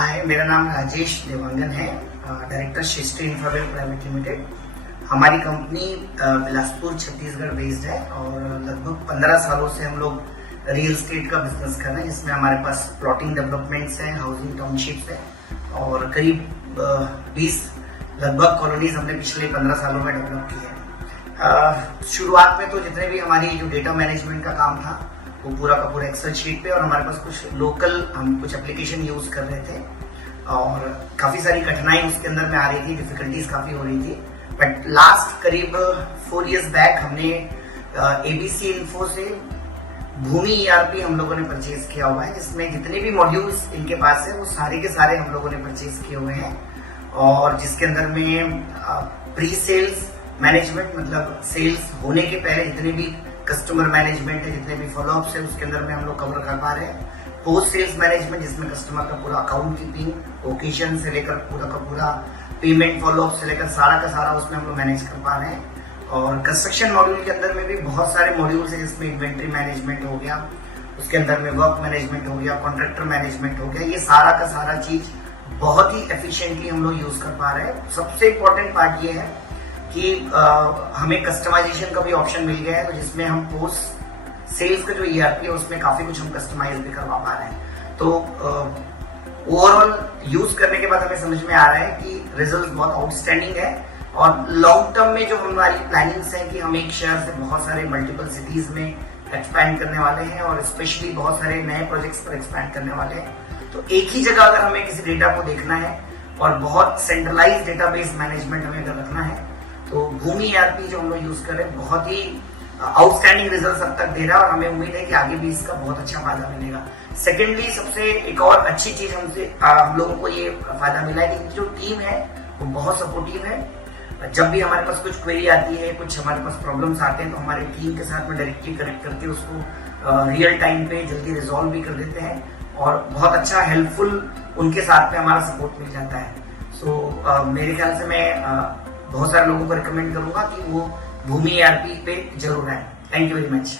हाय, मेरा नाम राजेश देवांगन है, डायरेक्टर श्रेष्ठी इंफ्रावेल प्राइवेट लिमिटेड। हमारी कंपनी बिलासपुर छत्तीसगढ़ बेस्ड है और लगभग 15 सालों से हम लोग रियल एस्टेट का बिजनेस कर रहे हैं, जिसमें हमारे पास प्लॉटिंग डेवलपमेंट्स हैं, हाउसिंग टाउनशिप्स हैं और करीब 20 लगभग कॉलोनीज हमने पिछले 15 सालों में डेवलप की है। शुरुआत में तो जितने भी हमारी जो डेटा मैनेजमेंट का काम था वो पूरा का पूरा एक्सेल शीट पे, और हमारे पास कुछ लोकल हम कुछ एप्लीकेशन यूज कर रहे थे और काफी सारी कठिनाई उसके अंदर में आ रही थी, डिफिकल्टीज काफी हो रही थी। बट लास्ट करीब 4 इयर्स बैक हमने एबीसी इन्फो से भूमि ईआरपी हम लोगों ने परचेज किया हुआ है, जिसमें जितने भी मॉड्यूल्स इनके पास है वो सारे के सारे हम लोगों ने परचेज किए हुए हैं। और जिसके अंदर में प्री सेल्स मैनेजमेंट, मतलब सेल्स होने के पहले जितने भी कस्टमर मैनेजमेंट है, जितने भी फॉलोअप्स है उसके अंदर में हम लोग कवर कर पा रहे हैं। पोस्ट सेल्स मैनेजमेंट, जिसमें कस्टमर का पूरा अकाउंट कीपिंग, ओकेजन से लेकर पूरा का पूरा पेमेंट फॉलोअप से लेकर सारा का सारा उसमें हम लोग मैनेज कर पा रहे हैं। और कंस्ट्रक्शन मॉड्यूल के अंदर में भी बहुत सारे मॉड्यूल्स हैं, जिसमें इन्वेंट्री मैनेजमेंट हो गया, उसके अंदर में वर्क मैनेजमेंट हो गया, कॉन्ट्रैक्टर मैनेजमेंट हो गया। ये सारा का सारा चीज बहुत ही एफिशिएंटली हम लोग यूज कर पा रहे हैं। सबसे इम्पोर्टेंट पार्ट ये है कि हमें कस्टमाइजेशन का भी ऑप्शन मिल गया है, तो जिसमें हम पोस्ट सेल्स का जो ईआरपी है उसमें काफी कुछ हम कस्टमाइज भी करवा पा रहे हैं। तो ओवरऑल यूज करने के बाद हमें समझ में आ रहा है कि रिजल्ट बहुत आउटस्टैंडिंग है। और लॉन्ग टर्म में जो हमारी प्लानिंग्स है कि हम एक शहर से बहुत सारे मल्टीपल सिटीज में एक्सपैंड करने वाले हैं और स्पेशली बहुत सारे नए प्रोजेक्ट्स पर एक्सपैंड करने वाले हैं। तो एक ही जगह अगर हमें किसी डेटा को देखना है और बहुत सेंट्रलाइज डेटाबेस मैनेजमेंट हमें अगर रखना है, तो भूमि ईआरपी जो हम लोग यूज कर रहे हैं बहुत ही आउटस्टैंडिंग रिजल्ट अब तक दे रहा है और हमें उम्मीद है कि आगे भी इसका बहुत अच्छा फायदा मिलेगा। सेकेंडली, सबसे एक और अच्छी चीज हम लोगों को ये फायदा मिला है कि जो टीम है वो बहुत सपोर्टिव है। जब भी हमारे पास कुछ क्वेरी आती है, कुछ हमारे पास प्रॉब्लम्स आते हैं, तो हमारे टीम के साथ में डायरेक्टली कनेक्ट करके उसको रियल टाइम पे जल्दी रिजॉल्व भी कर देते हैं और बहुत अच्छा हेल्पफुल उनके साथ में हमारा सपोर्ट मिल जाता है। सो मेरे ख्याल से मैं बहुत सारे लोगों को रिकमेंड करूंगा कि वो भूमि ईआरपी पे जरूर आए। Thank you very much.